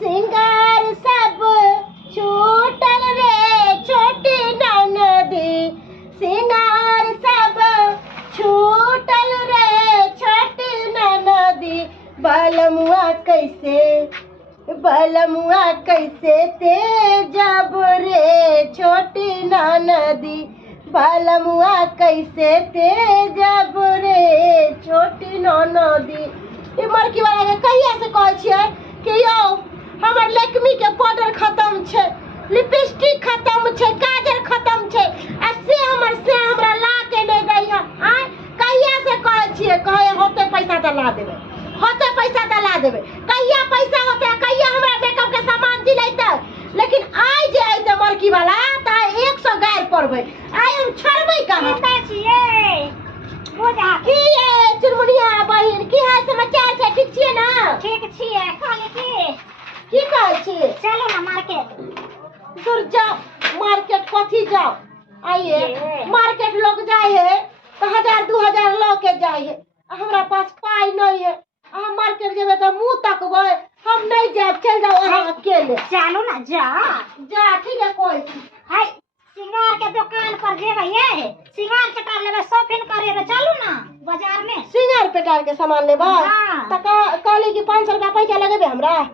सिंगार सब छूटल रे छोटी ननदी, सिंगार सब छूटल रे छोटी ननदी। बलमुआ कैसे ते जब रे छोटी ननदी, बलमुआ कैसे ते जब रे छोटी ननदी। ई मरकी वाला के कहिया से कहै छियै कि यौ हमर लेकमी के पाउडर खत्म छै, लिपस्टिक खत्म छै, काजल खत्म छै, आ से हमरा ला के नहीं दै है। आय कहिया से कहै छियै, कहे होते पैसा त ला देबै, होते पैसा त ला देबै। कहिया पैसा होते, कहिया हमरा मेकअप के सामान दिलैते, लेकिन आइ जे आइते मरकी वाला त 100 गायर पड़बै। आइ हम छोड़बै कहां छियै। बुझा की ये चुरमुनिया बहिन, की हाल समाचार छै? ठीक छियै ना? ठीक छियै। खाली की कहै छी? चलो ना मार्केट। दूर जाओ मार्केट, कथी जाओ? आइए मार्केट लोग जाए है तो 1000-2000 लो के जाए है, हमरा पास पाई नहीं है। हम मार्केट जेबे तो मुंह तकबै, हम नहीं जाए। चल जाओ अहाँ अकेले। चलो ना जा ठीक है। कोई हाय सिंगार के दुकान पर जेबै ये सिंगार चटा लेबै, शॉपिंग करे चलू ना बाजार में। सिंगार पेटार के सामान लेबै हाँ। त कहली कि 500 रुपया पैसा लगेबे हमरा।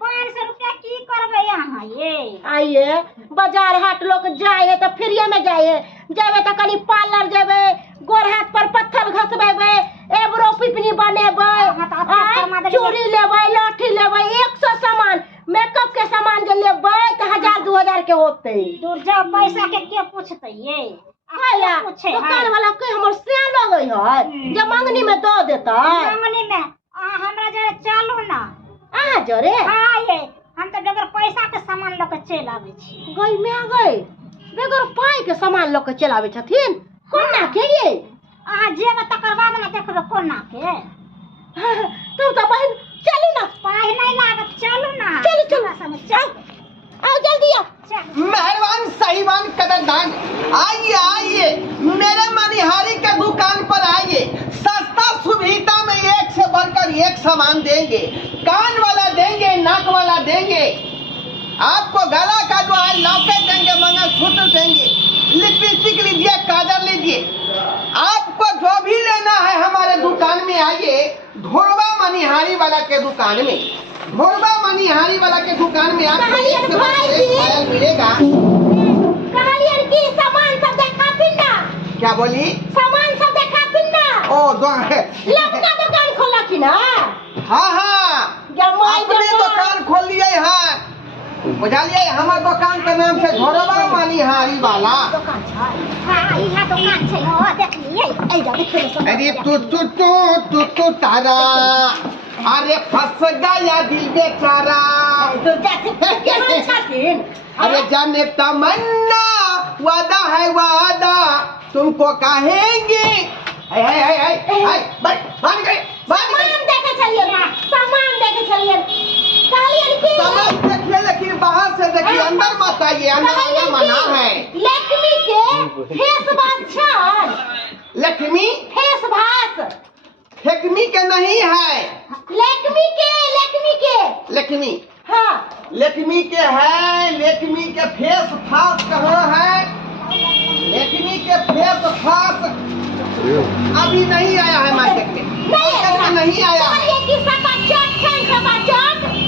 500 रुपया की करबै यहाँ ये? आइए बाजार हाट लोग जाए है तो फ्रीए में जाए है। जेबे तो कनी पार्लर जेबे, गोर हाथ पर पत्थर घसबेबे, एब्रो पिपनी बनेबे, चूड़ी लेबै, लहठी लेबै, 100 सामान मेकअप के सामान जे लेबै तो 1000-2000 के होते। दूर जा, पैसा के पूछते ये? दुकान वाला के हमर से लगै है जे मंगनी में दो देता। मंगनी में हमरा जरे चलू ना। आहा जरे हां ये हम तो बगैर पैसा के सामान लेके चल आबै छी। गई में गई बगैर पाई के सामान लेके चल आबै छथिन। कोना के ये? आहा जेब तकर बाद ना देखबे कोना के। तुम तो बहन चलू ना, पाई नहीं लागत, चलू ना। चलो आओ जल्दी आओ। मेहरबान साहिबान कदरदान, आइए मेरे मनिहारी के दुकान पर आइए। सस्ता सुविधा में एक से बढ़कर एक सामान देंगे। कान वाला देंगे, नाक वाला देंगे, आपको गला का जो है लॉकेट देंगे, मंगलसूत्र देंगे, लिपस्टिक लीजिए, काजल लीजिए। आपको जो भी लेना है हमारे दुकान में आइए। ढोलवा मनिहारी वाला के दुकान में, ढोलवा मनिहारी वाला के दुकान में आपको एक से बढ़कर एक पायल मिलेगा। कहलियन की सामान सब देखाथिन ना। क्या बोली? सामान सब देखाथिन ना। ओ लड़का दुकान खोला की ना? हाँ अपने दुकान खोल लिए है, बुझलिए। हमारे दुकान के नाम से ढोलवा मनिहारी वाला दुकान छै। हां इहा दुकान छै, ओ देख लिए। ए जा देख ले। अरे तू तारा, अरे फंस गया दिल बेचारा। अरे जाने तमन्ना वादा है वादा तुमको कहेंगे। सामान देखे चलिए ना, सामान देखे चलिए। सामान देखिए लेकिन बाहर से देखिए, अंदर मत आइए, अंदर आना मना है। लक्ष्मी के फेस वाश छै। लक्ष्मी फेस वाश लक्ष्मी के नहीं है। लक्ष्मी हाँ लक्ष्मी के है। लक्ष्मी के फेस फास कहाँ है? लक्ष्मी के फेस फास अभी नहीं आया है मार्केट में, नहीं आया है।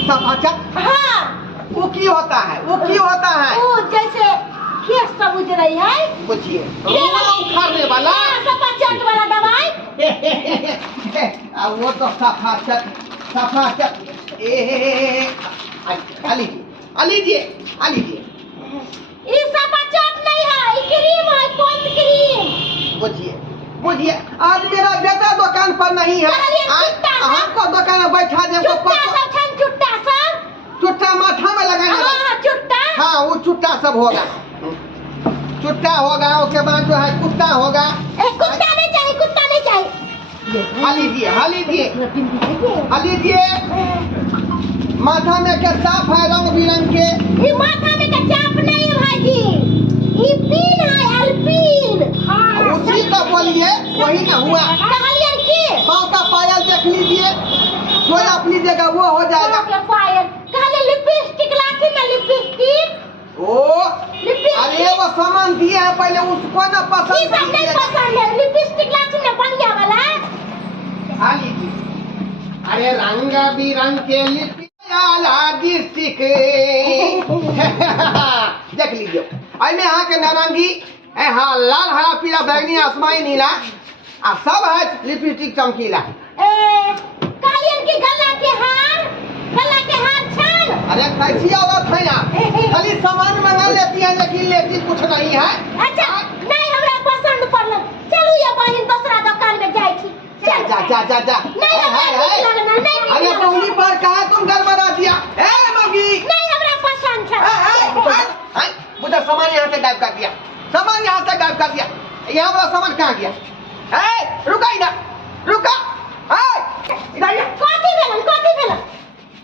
सफाचट हाँ वो की होता है? वो की होता है? वो जैसे केस सब उज रही है, पूछिए उखाड़ने वाला सफाचट वाला दवाई। अब वो तो सफाचट लीजिए। ये सफाचट नहीं है, ये क्रीम है, पोंस क्रीम। बुझिए आज मेरा बेटा दुकान पर नहीं है। आपको दुकान में बैठा दे। चुट्टा माथा में लगाना। हाँ वो चुट्टा सब होगा, चुट्टा होगा। उसके बाद जो है कुत्ता होगा। कुत्ता नहीं चाहिए। हाँ लीजिए। माथा में के साफ है रंग बिरंग के। ये माथा में का चाप नहीं है भाईजी, ये पीन है, अल्पीन। हाँ उसी का बोलिए, वही ना हुआ। कहलियन की पाँव का पायल देख लीजिए, जो आप लीजिएगा वो हो जाएगा। पायल कहलियन पहले उसको ना पसंद सब नहीं पसंद है, लिपस्टिक लाची ना बढ़िया वाला। आ लीजिए। अरे रंग बिरंग के लिपस्टिक देख लीजिए। अने यहाँ के नारंगी, हाँ लाल हरा पीला बैगनी आसमानी नीला आ सब है लिपस्टिक चमकीला। कालियन की गला के हार छान। अरे कैसी औरत है यहाँ, खाली सामान मंगा लेती है लेकिन लेती कुछ नहीं है। अच्छा नहीं हमरा पसंद पड़ल, चलू ये बहिन दूसरा दुकान में जाई छी। जा जा जा जा जा। नहीं हमरा ठीक लगना, नहीं अरे पौनी पर कहा तुम गड़बड़ा दिया। ए मगी नहीं हमरा पसंद है। मुझे सामान यहाँ से गायब कर दिया, सामान यहाँ से गायब कर दिया। यहाँ वाला सामान कहाँ गया? रुका इधर, रुका। इधर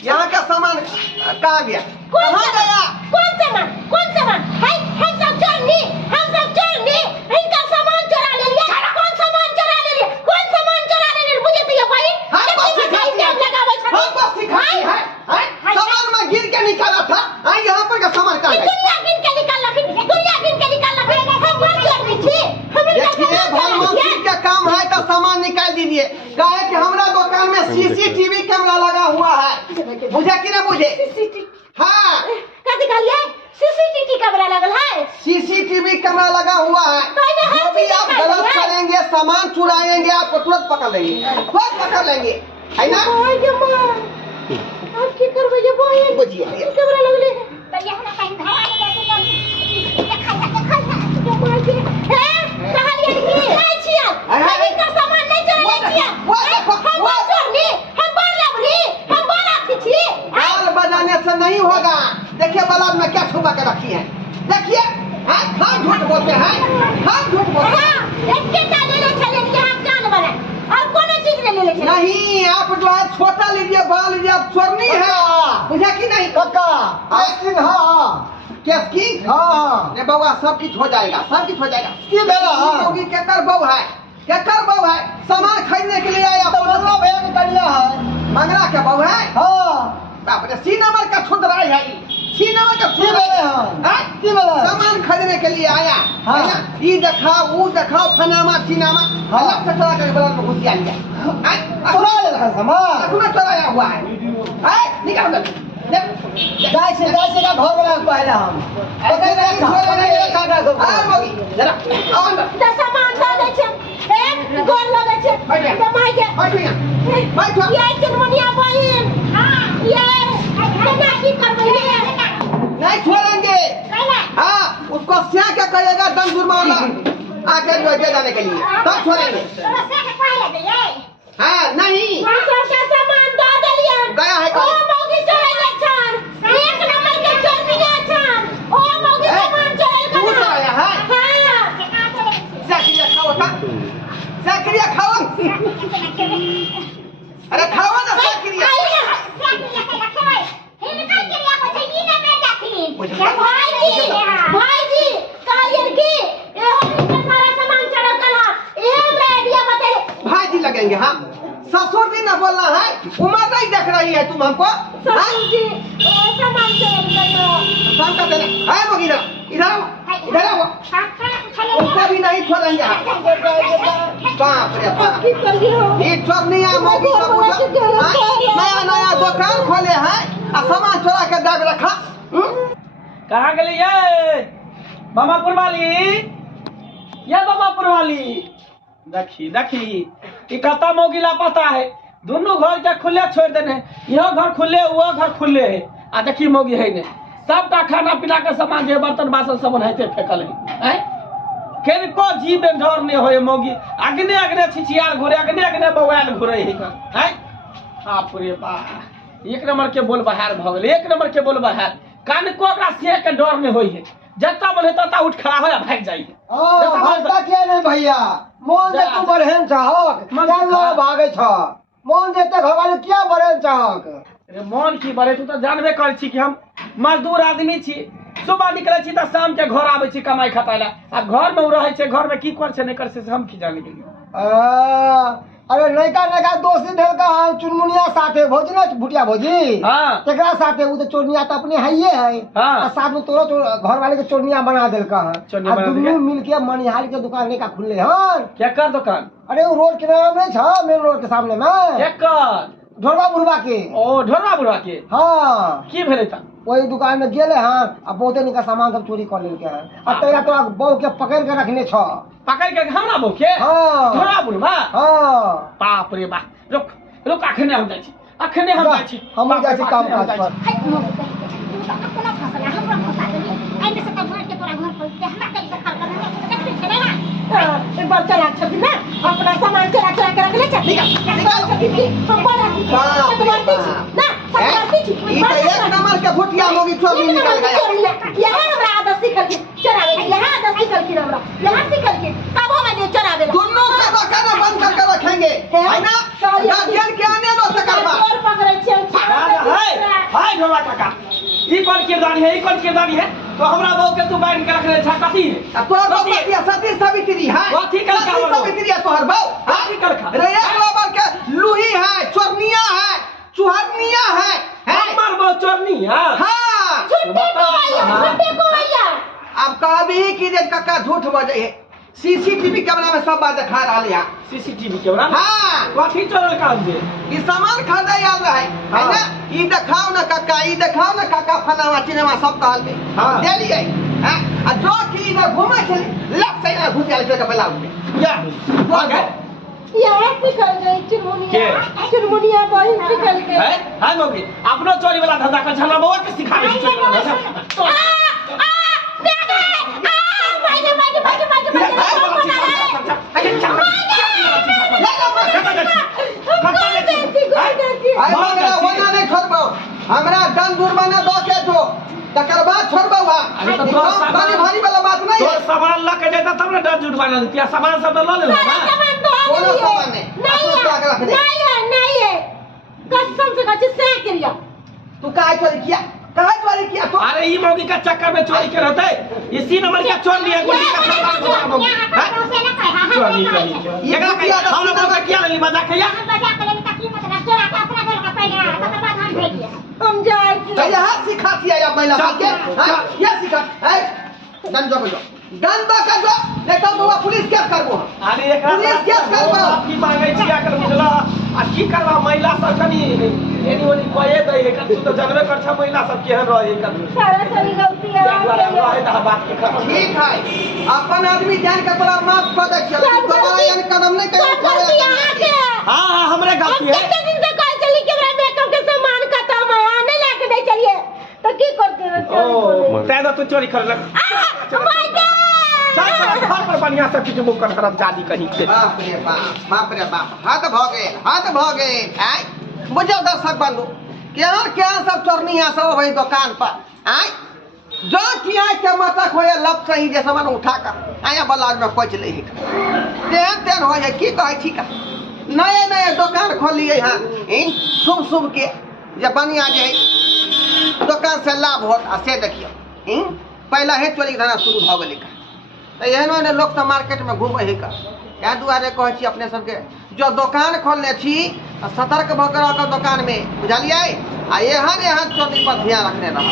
यहाँ का सामान कहाँ गया? कहाँ गया? कौन सामान? हम सब चोरनी, इनका सामान चुरा ले लिया। कौन सामान चुरा ले लिया? मुझे तो ये भाई हमको सिखाती है। सामान में गिर के निकाला था। यहाँ पर का सामान कहाँ गया? दुनिया गिन के निकाला। हम चोरनी थी। देखिए भगवान का काम है तो सामान निकाल दीजिए। कहे कि हमारा दुकान में सीसीटीवी कैमरा लगा हुआ है, मुझे कि ना मुझे? हाँ सीसीटीवी कैमरा लगल है। सीसीटीवी कैमरा लगा हुआ है। जो भी आप गलत करेंगे, सामान चुराएंगे, आपको तुरंत पकड़ लेंगे, है ना? की करबे ये बहिन? बुझिए कैमरा लगले है। तो ये हमरा कहीं धरा ले जाके देखा जो बोल के हैं कहलिए कि नहीं छिया, हम इनका सामान नहीं चोरी छिया। हम चोरनी, हम बालबरी, हम बाराती छी। बाल बजाने से नहीं होगा। देखिए बालाद में क्या छुपा के रखी है, देखिए। हम झूठ बोलते हैं। एक के ले ले चले यहाँ कान वाला और कोनो चीज ले ले चले। नहीं, आप जो है छोटा लीजिए, बाल लीजिए, आप चोरनी है, बुझा कि नहीं? केस की? ने बउआ सब कुछ हो जाएगा, केकर बहू है, सामान खरीदने के लिए आया। मंगला के बहू है। बाप रे, सी नंबर का छुदराई है, सामान खरीदने के लिए आया। ये दिखाओ, वो दिखाओ, फनामा चिनामा, अलग से चला कर बगल में घुसिया लिया। उसमें चलाया हुआ है। निकाल दे। सामान दे छे, गोर लगे छे, कमाई के ये चुनमुनिया बहिन। ये केना की करबे? नहीं छोड़ेंगे। हाँ, उसको स्या क्या कहेगा, दम जुर्माना आके जो दे जाने के लिए, तब छोड़ेंगे। हाँ नहीं सामान दे दिया गया है। ओ मौगी चोरे ले छान, एक नंबर के चोरनिया छान। ओ मौगी सामान चोरे तू चलाया है? हां ज़ाकिरिया खाओ। अरे खाओ ना ज़ाकिरिया। भाईजी कालियन की ये सारा सामान चोरा करा, ये रेडियो बते भाईजी लगेंगे। हाँ, ससुर जी ना बोलना है, उम्र नहीं देख रही है तुम हमको। जी सामान चोरा करो। काम कर देना है मगीरा। इधर आओ। उसको भी नहीं छोड़ेंगे। बाप रे बाप, की करिए हो? ये चोरनिया मोगी सब नया दुकान खोले हैं और सामान चोरा के दाग रखा। कहाँ गली ये बामापुर वाली? देखी ये कता मोगी लापता है। दोनों घर के खुले छोड़ देने, यह घर खुले, वो घर खुले है। आ देखी मोगी है ने सबका खाना पीना के सामान जो बर्तन बासन सब है फेंकल है। किनको जीव में डर नहीं हो मोगी, अगने छिछियार घुरे, अगने बवाल घुरे है। बाप रे बाप, एक नंबर के बोल बहार भगल, कानको से के डर नहीं होई है। जत्ता मन तत्ता उठ खड़ा हो भाग जाई है। भैया मोन जे तू बढ़ेन चाहक भागे छ, मोन जेते भगवान क्या बढ़ेन चाहक? अरे मन की बड़े, तू तो जानबे कर छी कि हम मजदूर आदमी छी। सुबह निकले छी तो शाम के घर आवे छी कमाई खटाला, आ घर में रहे छे, घर में की कर छे नहीं कर छे हम की जाने के लिए। अरे नैका नैका दोस्ती धल का चुनमुनिया साथे भोजी ना भुटिया भोजी हाँ तेकरा साथे उ तो चोरनिया तो अपने है हाँ। और साथ में तोरो घर वाले के चोरनिया बना देल का चोरनिया बना देलका। मिल के मनिहारी के दुकान लेका खुले हन। क्या कर दुकान अरे वो रोड किनारे में छ मेन रोड के सामने में क्या कर ढोलबा बुढ़वा के। ओ ढोलबा बुढ़वा के हाँ की भेले था वही दुकान में गेले हन अब बहुते निका सामान सब चोरी कर लेके हन अब तेरा तो बहू के पकड़ के रखने छ। पकड़ के हमरा बो के हाँ ढोलबा बुढ़वा हाँ बाप रे बाप रुक रुक अखने हम जाइ छी अखने हम जाइ छी हम जाइ छी काम काज पर। हाय मोगी तू तो अपना फसला हमरा फसा देली आई में से तो मार के तोरा घर खोल के हमरा कहीं से खा कर देखते चले ना एक बार चला छबी ना अपना सामान चला चला के रख ले छबी हम बोला ना ई तो एक नंबर के भुटिया मोगी चोरी निकल गया। यहाँ हमरा आदत सीखल के चरावे यहाँ आदत सीखल के हमरा यहाँ सीखल के कब हम दे चरावे दोनों का दुकान बंद करके रखेंगे है ना गार्जियन के आने दो सकरबा और पकड़े छे हाय ढोलबा काका ई कौन किरदारी है ई कौन किरदारी है तो हमरा बहू के तू बांध के रखले छ कथी है तोहर बहू पतिया सती सावित्री है कथी कर का सावित्री है तोहर बहू कथी कर खा रे एक नंबर के लूही है चोरनिया है चुहरनिया है हमर बहू चोरनी है हाँ छुट्टे को आया अब कभी की जे काका झूठ बजे है सीसीटीवी कैमरा में सब बात दिखा रहा है सीसीटीवी कैमरा हाँ कथी चोरल काम दे ई सामान खरीदे आल रहे है ना ई दिखाओ ना काका ई दिखाओ ना काका फनावा चिनेमा सब कहल में हाँ। दे लिए हां आ जो की इधर घूमे चले लेफ्ट साइड में घुस जाए के बेला में या आगे यहाँ सीखल गई चुनमुनिया बड़ी सीखल गई है हां मोगी अपनो चोरी वाला धंधा कर छला बउआ के सिखावे छी चोरी वाला धंधा हमरा दन जुर्माना दो के दो तकर बाद छोड़बो अरे तो तोर भारी भारी वाला बात नहीं तो है सामान ला के देता तब ना डर जुट बना दिया सामान सब तो ले ले ना कोनो सामान नहीं है कसम से कच्चे से करिया तू काहे चोरी किया तो अरे ई मौगी का चक्कर में चोरी कर होते इसी नंबर का चोर लिया गोली का सामान घुमा मौगी चोरी करी ये का हम लोग का क्या ले मजाक है या हम जाए तो यहां सिखाती है अब महिला के हां क्या सिखा है दंडो को दंडो का जो देखो बाबा पुलिस केस करबो अरे एकरा पुलिस केस करबो की मांगे छी आकर बुझला आ की करबा महिला सब कनी एनी ओनी कोए दे एकर तू तो जानबे कर छ महिला सब केहन रहे एकर सारा सारी गलती है रहे ता बात के खत्म ठीक है अपन आदमी जान के तोरा माफ कर दे छ दोबारा एन कदम नहीं करे हां हां हमरे गलती है कितने दिन से कॉल चली के मेरा मेकअप के सामान खत्म है आने लाके दे चलिए तो की करते हो ओ तेरा तू चोरी कर लग माय गॉड चल घर पर बढ़िया से किछु मुक कर जादी कहीं से बाप रे बाप हाथ भ गए आय बुझो दर्शक बंधु क्या सब चोरनी है सब भाई दुकान पर आय जो किया के मतक होए लब सही जे सामान उठा कर आया बलाज में कोच ले तेन हो जाए की कहे ठीक है नए दुकान खोलिए हां शुभ के जब बनिया जाए दुकान से लाभ होत आ से देखियो पहला है चोरी धंधा शुरू भ गेलै तो एहनो लोग सब मार्केट में घूमे है का या दुआरे कहे छी अपने सबके जो दुकान खोलने छी सतर्क भकर दुकान में बुझलिए आ एहन चोरी पर ध्यान रखने रह